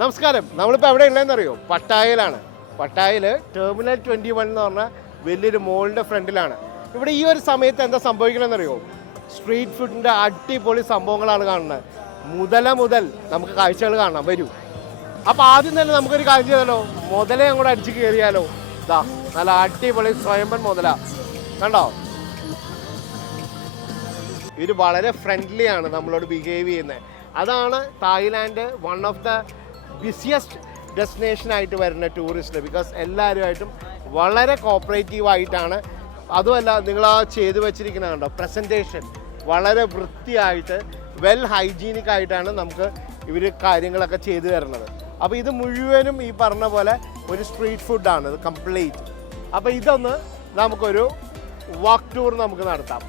നമസ്കാരം. നമ്മളിപ്പോൾ എവിടെ ഉള്ളതെന്നറിയോ? പട്ടായയിലാണ്. പട്ടായയിൽ ടെർമിനൽ 21 എന്ന് പറഞ്ഞാൽ വലിയൊരു മോളിൻ്റെ ഫ്രണ്ടിലാണ്. ഇവിടെ ഈ ഒരു സമയത്ത് എന്താ സംഭവിക്കണമെന്നറിയോ? സ്ട്രീറ്റ് ഫുഡിൻ്റെ അടിപൊളി സംഭവങ്ങളാണ് കാണുന്നത്. മുതൽ നമുക്ക് കാഴ്ചകൾ കാണാം. വരൂ. അപ്പോൾ ആദ്യം തന്നെ നമുക്കൊരു കാര്യം ചെയ്താലോ, മുതലേ അങ്ങോട്ട് അടിച്ച് കയറിയാലോ. ഇതാ നല്ല അടിപൊളി സ്വയംഭൻ മുതല കണ്ടോ. ഇത് വളരെ ഫ്രണ്ട്ലി ആണ് നമ്മളോട് ബിഹേവ് ചെയ്യുന്നത്. അതാണ് Thailand one of the busiest destination ആയിട്ട് വരുന്ന ടൂറിസ്റ്റ്. ബിക്കോസ് എല്ലാവരുമായിട്ടും വളരെ കോപ്പറേറ്റീവ് ആയിട്ടാണ്. അതുമല്ല, നിങ്ങൾ ആ ചെയ്തു വെച്ചിരിക്കുന്ന കണ്ടോ പ്രസൻറ്റേഷൻ വളരെ വൃത്തിയായിട്ട് വെൽ ഹൈജീനിക് ആയിട്ടാണ് നമുക്ക് ഇവർ കാര്യങ്ങളൊക്കെ ചെയ്തു തരുന്നത്. അപ്പോൾ ഇത് മുഴുവനും ഈ പറഞ്ഞ പോലെ ഒരു സ്ട്രീറ്റ് ഫുഡാണ് ഇത് കംപ്ലീറ്റ്. അപ്പോൾ ഇതൊന്ന് നമുക്കൊരു വാക്ക് ടൂർ നമുക്ക് നടത്താം.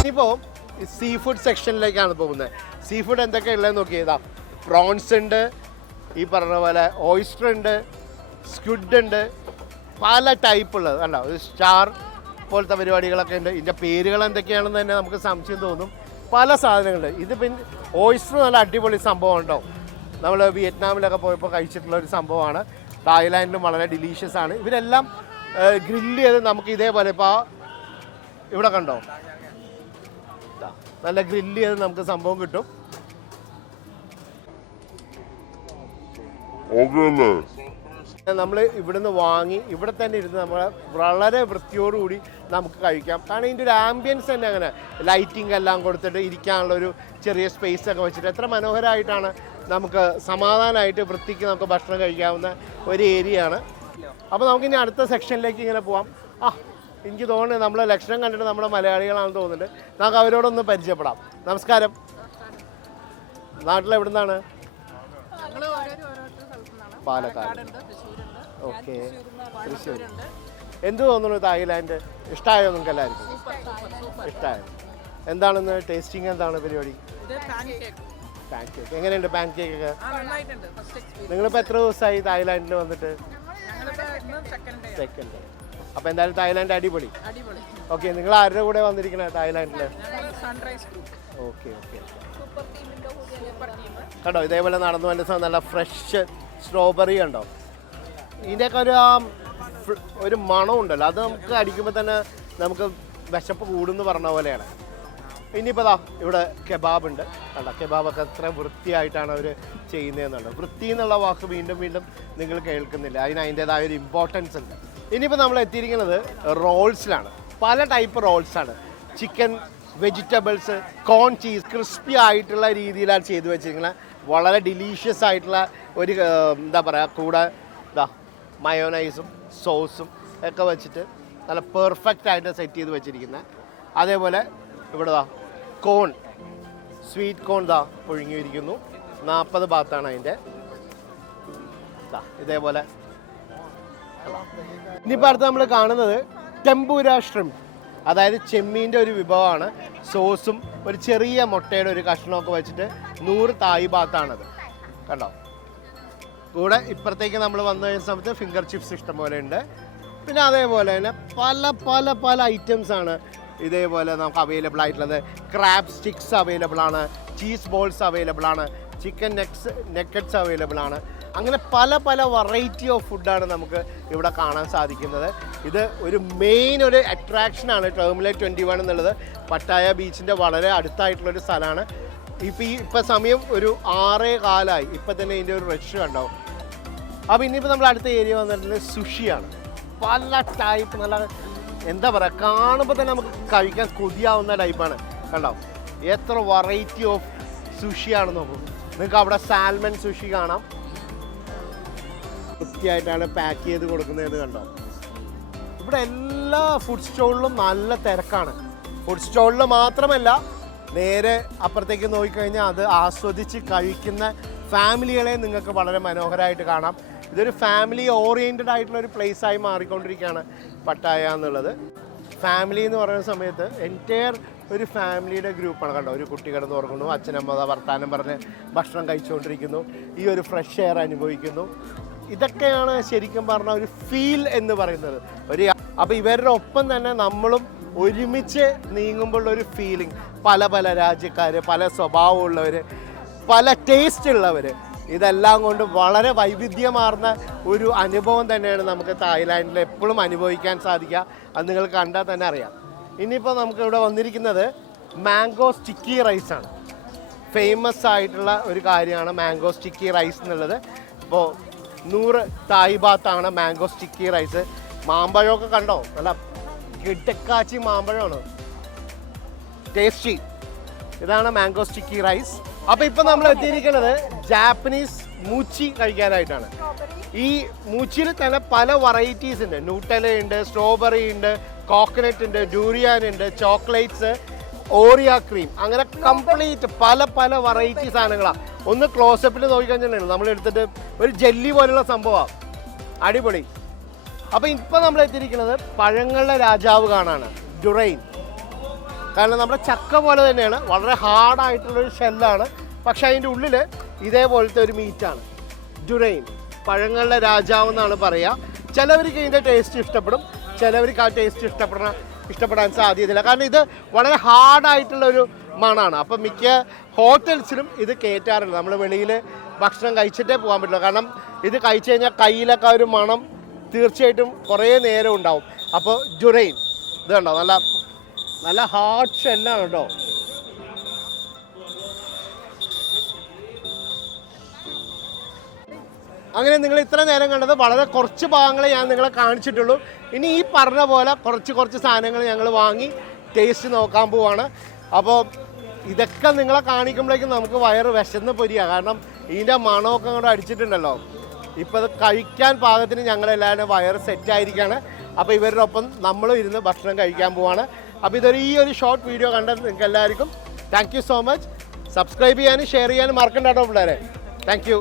ഇനിയിപ്പോൾ സീ ഫുഡ് സെക്ഷനിലേക്കാണ് പോകുന്നത്. സീ ഫുഡ് എന്തൊക്കെയാണ് ഉള്ളതെന്ന് നോക്കിയതാ. പ്രോൺസ് ഉണ്ട്, ഈ പറഞ്ഞ പോലെ ഓയിസ്റ്റർ ഉണ്ട്, സ്ക്വിഡ് ഉണ്ട്, പല ടൈപ്പ് ഉള്ളത് കണ്ടോ. ഒരു സ്റ്റാർ പോലത്തെ പരിപാടികളൊക്കെ ഉണ്ട്. ഇതിൻ്റെ പേരുകൾ എന്തൊക്കെയാണെന്ന് തന്നെ നമുക്ക് സംശയം തോന്നും. പല സാധനങ്ങളുണ്ട്. ഇത് പിന്നെ ഓയിസ്റ്റർ നല്ല അടിപൊളി സംഭവം ഉണ്ടോ. നമ്മൾ വിയറ്റ്നാമിലൊക്കെ പോയപ്പോൾ കഴിച്ചിട്ടുള്ള ഒരു സംഭവമാണ്. തായ്ലാൻഡിലും വളരെ ഡിലീഷ്യസ് ആണ്. ഇവരെല്ലാം ഗ്രില്ല് ചെയ്ത് നമുക്ക് ഇതേപോലെ ഇപ്പോൾ ഇവിടെ കണ്ടോ നല്ല ഗ്രില്ല് ചെയ്ത് നമുക്ക് സംഭവം കിട്ടും. നമ്മൾ ഇവിടുന്ന് വാങ്ങി ഇവിടെ തന്നെ ഇരുന്ന് നമ്മൾ വളരെ വൃത്തിയോടുകൂടി നമുക്ക് കഴിക്കാം. കാരണം ഇതിൻ്റെ ഒരു ആംബിയൻസ് തന്നെ അങ്ങനെ ലൈറ്റിംഗ് എല്ലാം കൊടുത്തിട്ട് ഇരിക്കാനുള്ളൊരു ചെറിയ സ്പേസ് ഒക്കെ വെച്ചിട്ട് എത്ര മനോഹരമായിട്ടാണ്. നമുക്ക് സമാധാനമായിട്ട് വൃത്തിക്ക് നമുക്ക് ഭക്ഷണം കഴിക്കാവുന്ന ഒരു ഏരിയയാണ്. അപ്പോൾ നമുക്കിനി അടുത്ത സെക്ഷനിലേക്ക് ഇങ്ങനെ പോവാം. എനിക്ക് തോന്നുന്നത് നമ്മളെ ലക്ഷണം കണ്ടിട്ട് നമ്മുടെ മലയാളികളാണെന്ന് തോന്നുന്നുണ്ട്. നമുക്ക് അവരോടൊന്ന് പരിചയപ്പെടാം. നമസ്കാരം. നാട്ടിലെവിടെ നിന്നാണ്? പാലക്കാട്. ഓക്കെ, തൃശ്ശൂർ. എന്ത് തോന്നുന്നു തായ്ലാൻഡ്? ഇഷ്ടമായോ നിങ്ങൾക്ക് എല്ലാവർക്കും? ഇഷ്ടമായോ? എന്താണെന്ന് ടേസ്റ്റിംഗ് എന്താണ് പരിപാടി? പാൻ കേക്ക് എങ്ങനെയുണ്ട്? പാൻ കേക്ക് ഒക്കെ നിങ്ങളിപ്പോൾ എത്ര ദിവസമായി തായ്ലാൻഡിൽ വന്നിട്ട്? Second day. അപ്പോൾ എന്തായാലും തായ്ലാൻഡ് അടിപൊളി. ഓക്കെ, നിങ്ങൾ ആരുടെ കൂടെ വന്നിരിക്കണേ തായ്ലാൻഡിൽ? Okay okay. കണ്ടോ ഇതേപോലെ നടന്നു വന്ന നല്ല ഫ്രഷ് സ്ട്രോബെറി ഉണ്ടോ. ഇതിൻ്റെയൊക്കെ ഒരു മണം ഉണ്ടല്ലോ, അത് നമുക്ക് അടിക്കുമ്പോൾ തന്നെ നമുക്ക് വിശപ്പ് കൂടുമെന്ന് പറഞ്ഞ പോലെയാണ്. ഇനിയിപ്പോൾ ഇവിടെ കെബാബ് ഉണ്ട് കണ്ടോ. കെബാബൊക്കെ എത്ര വൃത്തിയായിട്ടാണ് അവർ ചെയ്യുന്നതെന്നുണ്ട്. വൃത്തി എന്നുള്ള വാക്ക് വീണ്ടും വീണ്ടും നിങ്ങൾ കേൾക്കുന്നില്ല. അതിൻ്റേതായ ഒരു ഇമ്പോർട്ടൻസ് ഉണ്ട്. ഇനിയിപ്പോൾ നമ്മൾ എത്തിയിരിക്കുന്നത് റോൾസിലാണ്. പല ടൈപ്പ് റോൾസാണ്. ചിക്കൻ, വെജിറ്റബിൾസ്, കോൺ ചീസ്, ക്രിസ്പി ആയിട്ടുള്ള രീതിയിലാണ് ചെയ്തു വെച്ചിരിക്കുന്നത്. വളരെ ഡിലീഷ്യസ് ആയിട്ടുള്ള ഒരു എന്താ പറയുക, കൂടെ മയോനൈസും സോസും ഒക്കെ വെച്ചിട്ട് നല്ല പെർഫെക്റ്റ് ആയിട്ട് സെറ്റ് ചെയ്ത് വെച്ചിരിക്കുന്നത്. അതേപോലെ ഇവിടെ കോൺ, സ്വീറ്റ് കോൺ പുഴുങ്ങിയിരിക്കുന്നു. 40 ബാത്താണ് അതിൻ്റെ. ഇതേപോലെ ഇനിയിപ്പോൾ അടുത്ത് നമ്മൾ കാണുന്നത് ടെമ്പൂര ഷ്രിംപ്, അതായത് ചെമ്മീൻ്റെ ഒരു വിഭവമാണ്. സോസും ഒരു ചെറിയ മുട്ടയുടെ ഒരു കഷ്ണമൊക്കെ വെച്ചിട്ട് 100 തായ് ബാത്താണത് കണ്ടോ. കൂടെ ഇപ്പുറത്തേക്ക് നമ്മൾ വന്നു കഴിഞ്ഞ സമയത്ത് ഫിംഗർ ചിപ്സ് ഇഷ്ടം പോലെ ഉണ്ട്. പിന്നെ അതേപോലെ തന്നെ പല പല പല ഐറ്റംസാണ് ഇതേപോലെ നമുക്ക് അവൈലബിൾ ആയിട്ടുള്ളത്. ക്രാബ് സ്റ്റിക്സ് അവൈലബിൾ ആണ്, ചീസ് ബോൾസ് അവൈലബിൾ ആണ്, ചിക്കൻ നെക്കറ്റ്സ് അവൈലബിൾ ആണ്. അങ്ങനെ പല പല വെറൈറ്റി ഓഫ് ഫുഡാണ് നമുക്ക് ഇവിടെ കാണാൻ സാധിക്കുന്നത്. ഇത് ഒരു മെയിൻ ഒരു അട്രാക്ഷനാണ് ടെർമിനൽ 21 എന്നുള്ളത്. പട്ടായ ബീച്ചിൻ്റെ വളരെ അടുത്തായിട്ടുള്ളൊരു സ്ഥലമാണ്. ഇപ്പം സമയം ഒരു 6:15. ഇപ്പം തന്നെ ഇതിൻ്റെ ഒരു റഷ് ഉണ്ടാവും. അപ്പോൾ ഇനിയിപ്പോൾ നമ്മൾ അടുത്ത ഏരിയ വന്നിട്ടുള്ളത് സുഷിയാണ്. പല ടൈപ്പ് നല്ല എന്താ പറയുക, കാണുമ്പോൾ തന്നെ നമുക്ക് കഴിക്കാൻ കൊതിയാവുന്ന ടൈപ്പാണ് കണ്ടോ. എത്ര വെറൈറ്റി ഓഫ് സുഷിയാണ് നോക്കും. നിങ്ങൾക്ക് അവിടെ സാൽമൺ സുഷി കാണാം. വൃത്തിയായിട്ടാണ് പാക്ക് ചെയ്ത് കൊടുക്കുന്നത് കണ്ടോ. ഇവിടെ എല്ലാ ഫുഡ് സ്റ്റോളിലും നല്ല തിരക്കാണ്. ഫുഡ് സ്റ്റോളിൽ മാത്രമല്ല, നേരെ അപ്പുറത്തേക്ക് നോക്കിക്കഴിഞ്ഞാൽ അത് ആസ്വദിച്ച് കഴിക്കുന്ന ഫാമിലികളെ നിങ്ങൾക്ക് വളരെ മനോഹരമായിട്ട് കാണാം. ഇതൊരു ഫാമിലി ഓറിയൻറ്റഡ് ആയിട്ടുള്ള ഒരു പ്ലേസായി മാറിക്കൊണ്ടിരിക്കുകയാണ് പട്ടായ എന്നുള്ളത്. ഫാമിലി എന്ന് പറയുന്ന സമയത്ത് എൻറ്റയർ ഒരു ഫാമിലിയുടെ ഗ്രൂപ്പാണ് കണ്ടോ. ഒരു കുട്ടി കിടന്ന് ഉറങ്ങുന്നു, അച്ഛനമ്മ വർത്താനം പറഞ്ഞ് ഭക്ഷണം കഴിച്ചുകൊണ്ടിരിക്കുന്നു, ഈ ഒരു ഫ്രഷ് എയർ അനുഭവിക്കുന്നു. ഇതൊക്കെയാണ് ശരിക്കും പറഞ്ഞ ഒരു ഫീൽ എന്ന് പറയുന്നത്. അപ്പോൾ ഇവരുടെ ഒപ്പം തന്നെ നമ്മളും ഒരുമിച്ച് നീങ്ങുമ്പോൾ ഒരു ഫീലിംഗ്, പല പല രാജ്യക്കാർ, പല സ്വഭാവമുള്ളവർ, പല ടേസ്റ്റ് ഉള്ളവർ, ഇതെല്ലാം കൊണ്ട് വളരെ വൈവിധ്യമാർന്ന ഒരു അനുഭവം തന്നെയാണ് നമുക്ക് തായ്ലാൻഡിൽ എപ്പോഴും അനുഭവിക്കാൻ സാധിക്കുക. അത് നിങ്ങൾ കണ്ടാൽ തന്നെ അറിയാം. ഇനിയിപ്പോൾ നമുക്ക് ഇവിടെ വന്നിരിക്കുന്നത് മാംഗോ സ്റ്റിക്കി റൈസാണ്. ഫേമസ് ആയിട്ടുള്ള ഒരു കാര്യമാണ് മാംഗോ സ്റ്റിക്കി റൈസ് എന്നുള്ളത്. ഇപ്പോൾ 100 തായ് ബാത്താണ് മാംഗോ സ്റ്റിക്കി റൈസ്. മാമ്പഴമൊക്കെ കണ്ടോ, നല്ല കിടക്കാച്ചി മാമ്പഴമാണ്, ടേസ്റ്റി. ഇതാണ് മാംഗോ സ്റ്റിക്കി റൈസ്. അപ്പോൾ ഇപ്പോൾ നമ്മൾ എത്തിയിരിക്കുന്നത് ജാപ്പനീസ് മൂച്ചി കഴിക്കാനായിട്ടാണ്. ഈ മൂച്ചിയിൽ തന്നെ പല വെറൈറ്റീസ് ഉണ്ട്. ന്യൂട്ടല ഉണ്ട്, സ്ട്രോബെറി ഉണ്ട്, കോക്കനട്ട് ഉണ്ട്, ഡൂരിയാൻ ഉണ്ട്, ചോക്ലേറ്റ്സ്, ഓറിയ ക്രീം, അങ്ങനെ കംപ്ലീറ്റ് പല പല വെറൈറ്റി സാധനങ്ങളാണ്. ഒന്ന് ക്ലോസപ്പിൽ നോക്കിക്കഴിഞ്ഞിട്ടുണ്ടെങ്കിൽ നമ്മൾ എടുത്തിട്ട് ഒരു ജെല്ലി പോലുള്ള സംഭവമാണ്, അടിപൊളി. അപ്പോൾ ഇപ്പോൾ നമ്മൾ എത്തിയിരിക്കുന്നത് പഴങ്ങളുടെ രാജാവ് കാണാണ്, ഡുറൈൻ. കാരണം നമ്മുടെ ചക്ക പോലെ തന്നെയാണ്, വളരെ ഹാർഡായിട്ടുള്ളൊരു ഷെല്ലാണ്, പക്ഷേ അതിൻ്റെ ഉള്ളിൽ ഇതേപോലത്തെ ഒരു മീറ്റാണ്. ഡുറൈൻ പഴങ്ങളുടെ രാജാവ് എന്നാണ് പറയുക. ചിലവർക്ക് ഇതിൻ്റെ ടേസ്റ്റ് ഇഷ്ടപ്പെടും, ചിലവർക്ക് ആ ടേസ്റ്റ് ഇഷ്ടപ്പെടാൻ സാധ്യതയില്ല. കാരണം ഇത് വളരെ ഹാർഡായിട്ടുള്ളൊരു മണമാണ്. അപ്പം മിക്ക ഹോട്ടൽസിലും ഇത് കയറ്റാറില്ല. നമ്മൾ വെളിയിൽ ഭക്ഷണം കഴിച്ചിട്ടേ പോകാൻ പറ്റില്ല. കാരണം ഇത് കഴിച്ചു കഴിഞ്ഞാൽ കയ്യിലൊക്കെ ഒരു മണം തീർച്ചയായിട്ടും കുറേ നേരം ഉണ്ടാവും. അപ്പോൾ ഡുറൈൻ ഇത് കണ്ടോ, നല്ല നല്ല ഹാർഡ് ഷെല്ലാണ് കേട്ടോ. അങ്ങനെ നിങ്ങൾ ഇത്ര നേരം കണ്ടത് വളരെ കുറച്ച് ഭാഗങ്ങളെ ഞാൻ നിങ്ങളെ കാണിച്ചിട്ടുള്ളൂ. ഇനി ഈ പറഞ്ഞ പോലെ കുറച്ച് സാധനങ്ങൾ ഞങ്ങൾ വാങ്ങി ടേസ്റ്റ് നോക്കാൻ പോവാണ്. അപ്പോൾ ഇതൊക്കെ നിങ്ങളെ കാണിക്കുമ്പോഴേക്കും നമുക്ക് വയറ് വിശന്ന് പൊരിക. കാരണം ഇതിൻ്റെ മണമൊക്കെ അങ്ങോട്ട് അടിച്ചിട്ടുണ്ടല്ലോ. ഇപ്പോൾ ഇത് കഴിക്കാൻ പാകത്തിന് ഞങ്ങളെല്ലാവരും വയറ് സെറ്റായിരിക്കുകയാണ്. അപ്പോൾ ഇവരുടെ ഒപ്പം നമ്മളും ഇരുന്ന് ഭക്ഷണം കഴിക്കാൻ പോവാണ്. അപ്പോൾ ഈ ഒരു ഷോർട്ട് വീഡിയോ കണ്ട നിങ്ങൾക്ക് എല്ലാവർക്കും thank you so much. Subscribe ചെയ്യാനും ഷെയർ ചെയ്യാനും മറക്കണ്ട കേട്ടോ പിള്ളേരെ. Thank you.